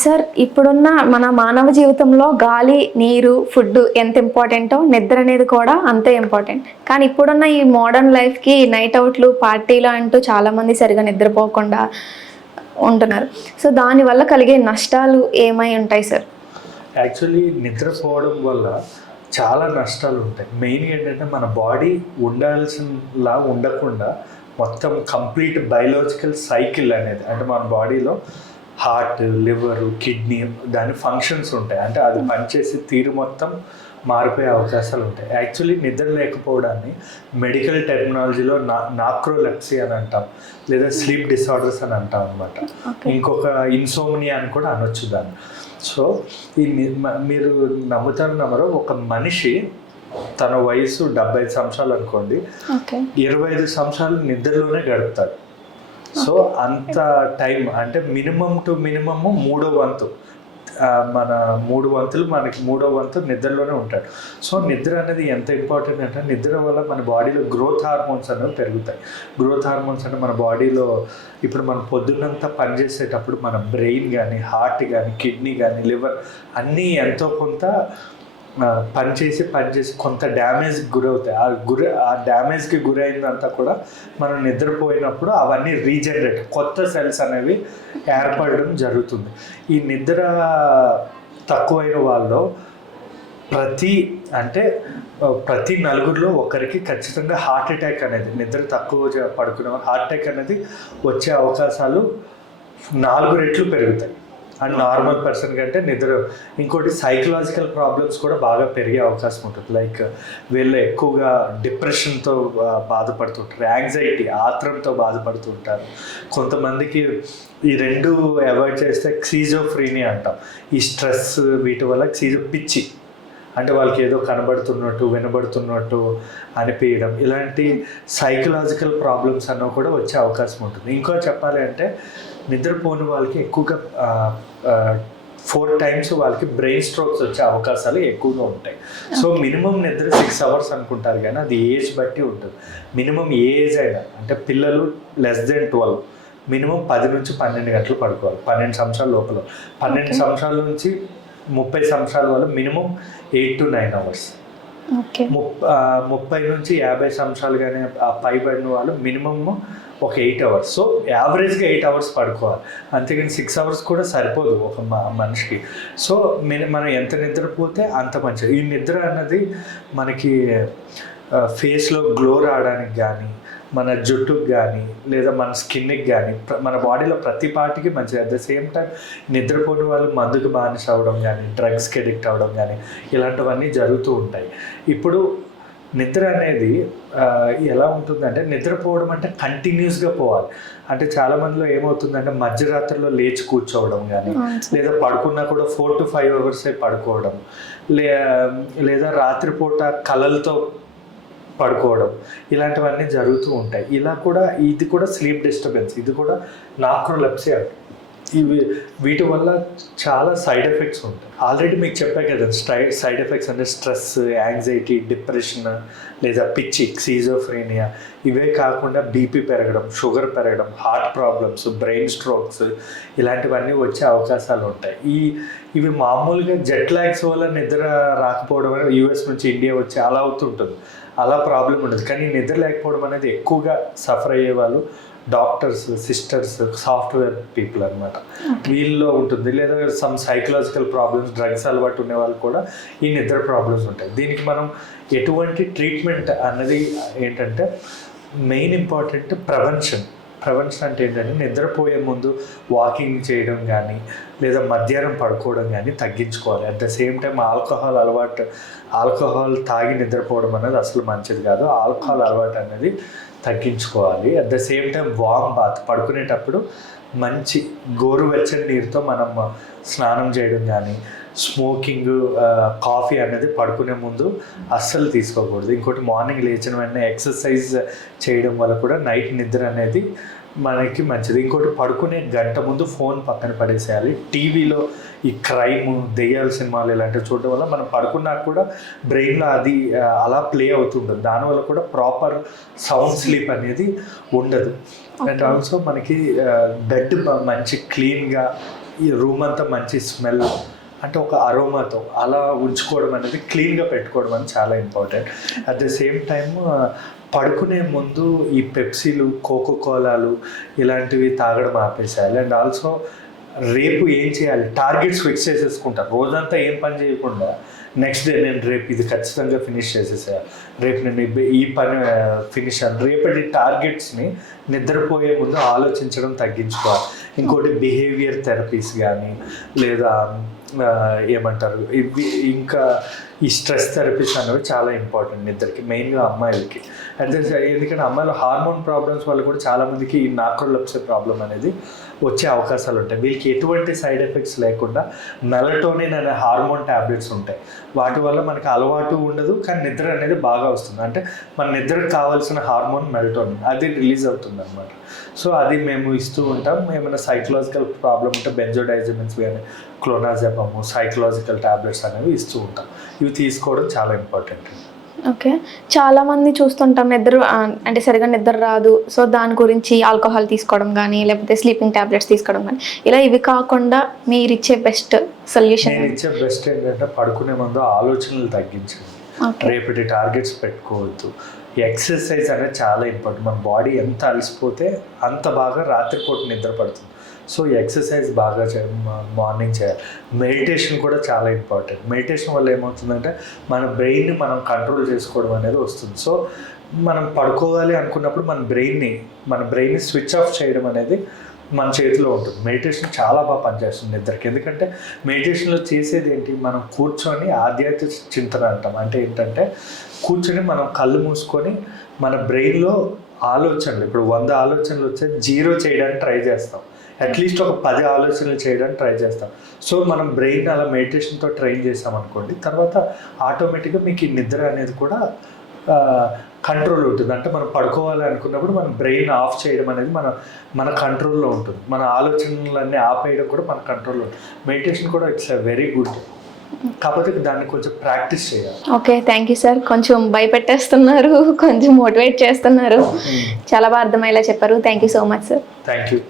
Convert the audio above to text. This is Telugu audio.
సార్ ఇప్పుడున్న మన మానవ జీవితంలో గాలి, నీరు, ఫుడ్డు ఎంత ఇంపార్టెంటో నిద్ర అనేది కూడా అంతే ఇంపార్టెంట్. కానీ ఇప్పుడున్న ఈ మోడర్న్ లైఫ్‌కి నైట్ ఔట్‌లు, పార్టీలు అంటూ చాలామంది సరిగ్గా నిద్రపోకుండా ఉంటున్నారు. సో, దానివల్ల కలిగే నష్టాలు ఏమై ఉంటాయి సార్? యాక్చువల్లీ నిద్రపోవడం వల్ల చాలా నష్టాలు ఉంటాయి. మెయిన్ ఏంటంటే మన బాడీ ఉండాల్సినలా ఉండకుండా మొత్తం కంప్లీట్ బయలాజికల్ సైకిల్ అనేది అంటే మన బాడీలో హార్ట్, లివరు, కిడ్నీ దాని ఫంక్షన్స్ ఉంటాయి. అంటే అది పనిచేసే తీరు మొత్తం మారిపోయే అవకాశాలు ఉంటాయి. యాక్చువల్లీ నిద్ర లేకపోవడాన్ని మెడికల్ టెర్మినాలజీలో నాక్రోలెప్సీ అని అంటాం, లేదా స్లీప్ డిసార్డర్స్ అని అంటాం అనమాట. ఇంకొక ఇన్సోమ్నియా అని కూడా అనొచ్చు దాన్ని. సో ఈ మీరు నమ్ముతారో నమ్మరో, ఒక మనిషి తన వయసు 75 సంవత్సరాలు అనుకోండి, 25 సంవత్సరాలు నిద్రలోనే గడుపుతాడు. సో అంత టైం అంటే మినిమం టు మినిమమ్ మూడో వంతు మన 3 వంతులు మనకి మూడో వంతు నిద్రలోనే ఉంటాడు. సో నిద్ర అనేది ఎంత ఇంపార్టెంట్ అంటే, నిద్ర వల్ల మన బాడీలో గ్రోత్ హార్మోన్స్ అనేవి పెరుగుతాయి. గ్రోత్ హార్మోన్స్ అంటే మన బాడీలో ఇప్పుడు మనం పొద్దున్నంతా పనిచేసేటప్పుడు మన బ్రెయిన్ కానీ, హార్ట్ కానీ, కిడ్నీ కానీ, లివర్ అన్నీ ఎంతో కొంత పనిచేసి కొంత డ్యామేజ్కి గురవుతాయి. ఆ డ్యామేజ్కి గురైందంతా కూడా మనం నిద్రపోయినప్పుడు అవన్నీ రీజనరేట్, కొత్త సెల్స్ అనేవి ఏర్పడడం జరుగుతుంది. ఈ నిద్ర తక్కువైన వాళ్ళు ప్రతి నలుగురిలో ఒకరికి ఖచ్చితంగా హార్ట్ అటాక్ అనేది, నిద్ర తక్కువ పడుకునే హార్ట్ అటాక్ అనేది వచ్చే అవకాశాలు 4 రెట్లు పెరుగుతాయి. అండ్ నార్మల్ పర్సన్ కంటే ఇంకోటి సైకలాజికల్ ప్రాబ్లమ్స్ కూడా బాగా పెరిగే అవకాశం ఉంటుంది. లైక్ వీళ్ళు ఎక్కువగా డిప్రెషన్తో బాధపడుతుంటారు, యాంగ్జైటీ, ఆత్రంతో బాధపడుతుంటారు. కొంతమందికి ఈ 2 అవాయిడ్ చేస్తే స్కిజోఫ్రీనియా అంటాం. ఈ స్ట్రెస్ వీటి వల్ల పిచ్చి, అంటే వాళ్ళకి ఏదో కనబడుతున్నట్టు, వినబడుతున్నట్టు అనిపించడం, ఇలాంటి సైకలాజికల్ ప్రాబ్లమ్స్ అన్నవి కూడా వచ్చే అవకాశం ఉంటుంది. ఇంకో చెప్పాలి అంటే, నిద్రపోని వాళ్ళకి ఎక్కువగా 4 టైమ్స్ వాళ్ళకి బ్రెయిన్ స్ట్రోక్స్ వచ్చే అవకాశాలు ఎక్కువగా ఉంటాయి. సో మినిమం నిద్ర 6 అవర్స్ అనుకుంటారు, కానీ అది ఏజ్ బట్టి ఉంటుంది. మినిమం ఏ ఏజ్ అయినా, అంటే పిల్లలు లెస్ దెన్ 12 మినిమం 10 నుంచి 12 గంటలు పడుకోవాలి. 12 సంవత్సరాల లోపల. 12 సంవత్సరాల నుంచి 30 సంవత్సరాల వాళ్ళు మినిమం 8 to 9 అవర్స్. 30 నుంచి 50 సంవత్సరాలు కానీ పైబడిన వాళ్ళు మినిమమ్ ఒక 8 అవర్స్. సో యావరేజ్గా 8 అవర్స్ పడుకోవాలి, అంతేగాని 6 అవర్స్ కూడా సరిపోదు ఒక మనిషికి. సో మనం ఎంత నిద్రపోతే అంత మంచిది. ఈ నిద్ర అన్నది మనకి ఫేస్లో గ్లో రావడానికి కానీ, మన జుట్టుకు కానీ, లేదా మన స్కిన్కి కానీ, మన బాడీలో ప్రతి పార్టీకి మంచిది. అట్ ద సేమ్ టైం నిద్రపోని వాళ్ళు మందుకు బానిస అవ్వడం కానీ, డ్రగ్స్కి అడిక్ట్ అవ్వడం కానీ, ఇలాంటివన్నీ జరుగుతూ ఉంటాయి. ఇప్పుడు నిద్ర అనేది ఎలా ఉంటుందంటే, నిద్రపోవడం అంటే కంటిన్యూస్గా పోవాలి. అంటే చాలామందిలో ఏమవుతుందంటే, మధ్యరాత్రిలో లేచి కూర్చోవడం కానీ, లేదా పడుకున్నా కూడా 4 to 5 అవర్సే పడుకోవడం, లేదా రాత్రిపూట కలలతో పడుకోవడం, ఇలాంటివన్నీ జరుగుతూ ఉంటాయి. ఇది కూడా స్లీప్ డిస్టర్బెన్స్, ఇది కూడా నాక్రోలెప్సీ అంటారు. వీటి వల్ల చాలా సైడ్ ఎఫెక్ట్స్ ఉంటాయి. ఆల్రెడీ మీకు చెప్పా కదా, సైడ్ ఎఫెక్ట్స్ అంటే స్ట్రెస్, యాంగ్జైటీ, డిప్రెషన్, లేదా పిచ్చి, స్కిజోఫ్రీనియా. ఇవే కాకుండా బీపీ పెరగడం, షుగర్ పెరగడం, హార్ట్ ప్రాబ్లమ్స్, బ్రెయిన్ స్ట్రోక్స్, ఇలాంటివన్నీ వచ్చే అవకాశాలు ఉంటాయి. ఇవి మామూలుగా జెట్ లాగ్స్ వల్ల నిద్ర రాకపోవడం అనేది యూఎస్ నుంచి ఇండియా వచ్చి అలా అవుతుంటుంది. అలా ప్రాబ్లం ఉండదు. కానీ నిద్ర లేకపోవడం అనేది ఎక్కువగా సఫర్ అయ్యే వాళ్ళు డాక్టర్స్, సిస్టర్స్, సాఫ్ట్వేర్ పీపుల్ అనమాట. వీళ్ళలో ఉంటుంది. లేదా సమ్ సైకలాజికల్ ప్రాబ్లమ్స్, డ్రగ్స్ అలవాటు ఉండే వాళ్ళు కూడా ఈ నిద్ర ప్రాబ్లమ్స్ ఉంటాయి. దీనికి మనం ఎటువంటి ట్రీట్మెంట్ అన్నది ఏంటంటే, మెయిన్ ఇంపార్టెంట్ ప్రివెన్షన్ అంటే ఏంటంటే, నిద్రపోయే ముందు వాకింగ్ చేయడం కానీ, లేదా మధ్యాహ్నం పడుకోవడం కానీ తగ్గించుకోవాలి. At the same time alcohol తాగి నిద్రపోవడం అనేది అసలు మంచిది కాదు. ఆల్కహాల్ అలవాటు అనేది తగ్గించుకోవాలి. At the same time warm bath, పడుకునేటప్పుడు మంచి గోరువెచ్చని నీరుతో మనం స్నానం చేయడం కానీ, స్మోకింగ్, కాఫీ అనేది పడుకునే ముందు అస్సలు తీసుకోకూడదు. ఇంకోటి, మార్నింగ్ లేచిన వెంటనే ఎక్సర్సైజ్ చేయడం వల్ల కూడా నైట్ నిద్ర అనేది మనకి మంచిది. ఇంకోటి, పడుకునే గంట ముందు ఫోన్ పక్కన పడేసేయాలి. టీవీలో ఈ క్రైమ్, దెయ్యాల సినిమాలు ఇలాంటివి చూడడం వల్ల మనం పడుకున్నాక కూడా బ్రెయిన్లో అది అలా ప్లే అవుతుంటుంది. దానివల్ల కూడా ప్రాపర్ సౌండ్ స్లీప్ అనేది ఉండదు. అండ్ ఆల్సో మనకి బెడ్ మంచి క్లీన్గా ఈ రూమ్ అంతా మంచి స్మెల్, అంటే ఒక అరోమాతో అలా ఉంచుకోవడం అనేది, క్లీన్గా పెట్టుకోవడం అనేది చాలా important. At the same time పడుకునే ముందు ఈ పెప్సీలు, కోకో కోలాలు ఇలాంటివి తాగడం ఆపేసేయాలి. అండ్ ఆల్సో రేపు ఏం చేయాలి, టార్గెట్స్ ఫిక్స్ చేసేసుకుంటారు. రోజంతా ఏం పని చేయకుండా నెక్స్ట్ డే నేను రేపు ఇది ఖచ్చితంగా ఫినిష్ చేసేసేయాలి, రేపు నేను ఈ పని ఫినిష్ అయ్యాను, రేపటి టార్గెట్స్ని నిద్రపోయే ముందు ఆలోచించడం తగ్గించుకోవాలి. ఇంకోటి బిహేవియర్ థెరపీస్ కానీ, లేదా ఏమంటారు ఇవి, ఇంకా ఈ స్ట్రెస్ థెరపీస్ అనేవి చాలా ఇంపార్టెంట్ నిద్రకి, మెయిన్గా అమ్మాయిలకి. అట్ ద ఎందుకంటే అమ్మాయిలు హార్మోన్ ప్రాబ్లమ్స్ వల్ల కూడా చాలామందికి ఈ నార్కోలెప్సీ ప్రాబ్లం అనేది వచ్చే అవకాశాలు ఉంటాయి. వీళ్ళకి ఎటువంటి సైడ్ ఎఫెక్ట్స్ లేకుండా మెలటోనిన్ అనే హార్మోన్ ట్యాబ్లెట్స్ ఉంటాయి. వాటి వల్ల మనకి అలవాటు ఉండదు, కానీ నిద్ర అనేది బాగా వస్తుంది. అంటే మన నిద్రకు కావాల్సిన హార్మోన్ మెలటోనిన్ అది రిలీజ్ అవుతుంది అనమాట. సో అది మేము ఇస్తూ ఉంటాం. ఏమైనా సైకలాజికల్ ప్రాబ్లం ఉంటే బెంజోడైజమిన్స్ కానీ, క్లోనాజెపము, సైకలాజికల్ ట్యాబ్లెట్స్ అనేవి ఇస్తూ ఉంటాం. ఇవి తీసుకోవడం చాలా ఇంపార్టెంట్. ఓకే, చాలామంది చూస్తుంటాం అంటే సరిగా నిద్ర రాదు, సో దాని గురించి ఆల్కహాల్ తీసుకోవడం కానీ, లేకపోతే స్లీపింగ్ టాబ్లెట్స్ తీసుకోవడం కానీ, ఇలా ఇవి కాకుండా మీరు ఇచ్చే బెస్ట్ సొల్యూషన్? నేను ఇచ్చే బెస్ట్ ఏంటంటే పడుకునే ముందు ఆలోచనలు తగ్గించండి, రేపటి టార్గెట్స్ పెట్టుకోవద్దు. ఎక్సర్సైజ్ అనేది చాలా ఇంపార్టెంట్. మన బాడీ ఎంత అలసిపోతే అంత బాగా రాత్రిపూట నిద్ర పడుతుంది. సో ఎక్సర్సైజ్ బాగా మార్నింగ్ చేయాలి. మెడిటేషన్ కూడా చాలా ఇంపార్టెంట్. మెడిటేషన్ వల్ల ఏమవుతుందంటే మన బ్రెయిన్ని మనం కంట్రోల్ చేసుకోవడం అనేది వస్తుంది. సో మనం పడుకోవాలి అనుకున్నప్పుడు మన బ్రెయిన్ని స్విచ్ ఆఫ్ చేయడం అనేది మన చేతిలో ఉంటుంది. మెడిటేషన్ చాలా బాగా పనిచేస్తుంది నిద్రకి. ఎందుకంటే మెడిటేషన్లో చేసేది ఏంటి, మనం కూర్చొని ఆధ్యాత్మిక చింతన అంటాం. అంటే ఏంటంటే కూర్చొని మనం కళ్ళు మూసుకొని మన బ్రెయిన్లో ఆలోచనలు, ఇప్పుడు 100 ఆలోచనలు వచ్చే 0 చేయడానికి ట్రై చేస్తాం. అట్లీస్ట్ ఒక 10 ఆలోచనలు చేయడానికి ట్రై చేస్తాం. సో మనం బ్రెయిన్ అలా మెడిటేషన్తో ట్రైన్ చేసామనుకోండి, తర్వాత ఆటోమేటిక్గా మీకు ఈ నిద్ర అనేది కూడా కంట్రోల్ ఉంటుంది. అంటే మనం పడుకోవాలి అనుకున్నప్పుడు మన బ్రెయిన్ ఆఫ్ చేయడం అనేది మన కంట్రోల్లో ఉంటుంది. మన ఆలోచనలన్నీ ఆపేయడం కూడా మన కంట్రోల్లో ఉంటుంది. మెడిటేషన్ కూడా ఇట్స్ వెరీ గుడ్, కాకపోతే దాన్ని కొంచెం ప్రాక్టీస్ చేయాలి. Okay, thank you sir. కొంచెం భయపెట్టేస్తున్నారు, కొంచెం మోటివేట్ చేస్తున్నారు, చాలా బాగా అర్థమయ్యేలా చెప్పారు. Thank you so much sir. Thank you.